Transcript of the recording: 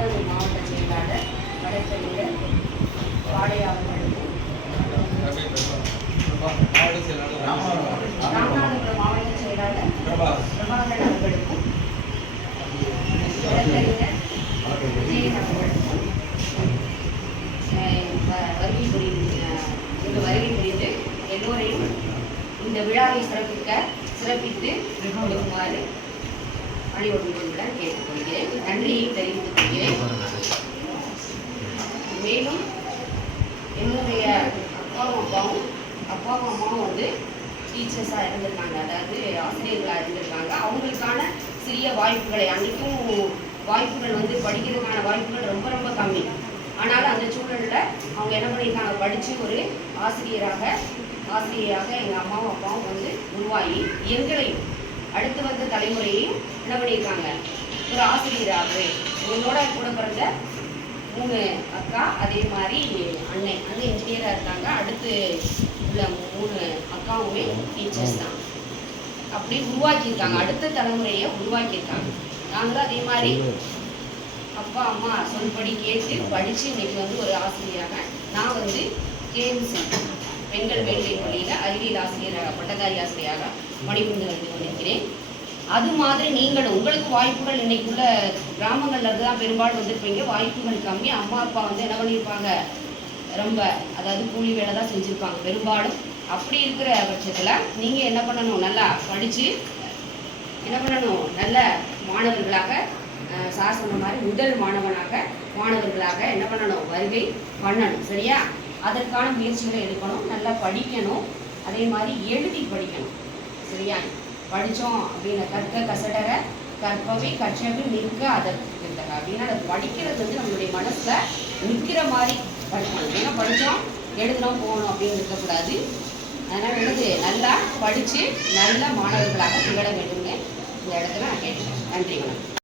சிவகங்கை மாவட்ட செயலாளர் வழக்கறிஞர் வாழையாளர்களுக்கும் ராமநாதபுரம் மாவட்ட செயலாளர் பிரபாகரன் அவர்களுக்கும் வழக்கறிஞர் விஜயன் அவர்களுக்கும் வருகை புரிந்து எல்லோரையும் இந்த விழாவை சிறப்பித்து கொடுக்குமாறு அணிவகுப்புடன் கேட்டுக்கொள்கிறேன். நன்றியை தெரிவித்துக் கொள்கிறேன். மேலும் என்னுடைய அப்பாவும் அம்மாவும் வந்து டீச்சர்ஸாக இருந்திருக்காங்க, அதாவது ஆசிரியர்களாக இருந்திருக்காங்க. அவங்களுக்கான சிறிய வாய்ப்புகளை அன்றைக்கும் வாய்ப்புகள் வந்து படிக்கிறதுக்கான வாய்ப்புகள் ரொம்ப ரொம்ப கம்மி. ஆனாலும் அந்த சூழலில் அவங்க என்ன பண்ணியிருக்காங்க, படித்து ஒரு ஆசிரியராக எங்கள் அம்மாவும் அப்பாவும் வந்து உருவாகி எங்களையும் அடுத்து வந்த தலைமுறையையும் என்ன பண்ணியிருக்காங்க, ஒரு ஆசிரியராக என்னோட கூட பிறந்த 3 அக்கா, அதே மாதிரி அண்ணன் இன்ஜினியராக இருக்காங்க. அடுத்து உள்ள 3 அக்காவுமே டீச்சர்ஸ் தான். அப்படி உருவாக்கியிருக்காங்க, அடுத்த தலைமுறையை உருவாக்கியிருக்காங்க. நாங்களும் அதே மாதிரி அப்பா அம்மா சொல்படி கேட்டு படித்து இன்னைக்கு வந்து ஒரு ஆசிரியராக நான் வந்து கேஎம்சி பெண்கள் மேல்நிலைப் பள்ளியில் அறிவியல் ஆசிரியராக பட்டதாரி ஆசிரியராக பணிபுரிந்து வந்து கொண்டிருக்கிறேன். அது மாதிரி நீங்களும் உங்களுக்கு வாய்ப்புகள் இன்னைக்குள்ள கிராமங்கள்ல தான் பெரும்பாலும் வந்திருப்பீங்க. வாய்ப்புகள் கம்மி. அம்மா அப்பா வந்து என்ன பண்ணியிருப்பாங்க, ரொம்ப அதாவது கூலி வேலை தான் செஞ்சுருப்பாங்க பெரும்பாலும். அப்படி இருக்கிற பட்சத்தில் நீங்கள் என்ன பண்ணணும், நல்லா படித்து என்ன பண்ணணும், நல்ல மாணவர்களாக சார் சொன்ன மாதிரி முதல் மாணவர்களாக என்ன பண்ணணும், வருகை பண்ணணும். சரியா? அதற்கான முயற்சிகளை எடுக்கணும், நல்லா படிக்கணும், அதே மாதிரி எழுதி படிக்கணும். சரியா? படித்தோம் அப்படின்னு கற்க கசடர கற்பவை கற்றவை நிற்க அதற்கு அப்படின்னா அதை படிக்கிறது வந்து நம்மளுடைய மனசில் நிற்கிற மாதிரி படிக்கணும். ஏன்னா படித்தோம் எழுதணும் போகணும் அப்படின்னு இருக்கக்கூடாது. அதனால் எழுது நல்லா படித்து நல்ல மாணவர்களாக திகழ வேண்டுங்க இந்த இடத்துல நான் கேட்டுக்கிறேன். நன்றி, வணக்கம்.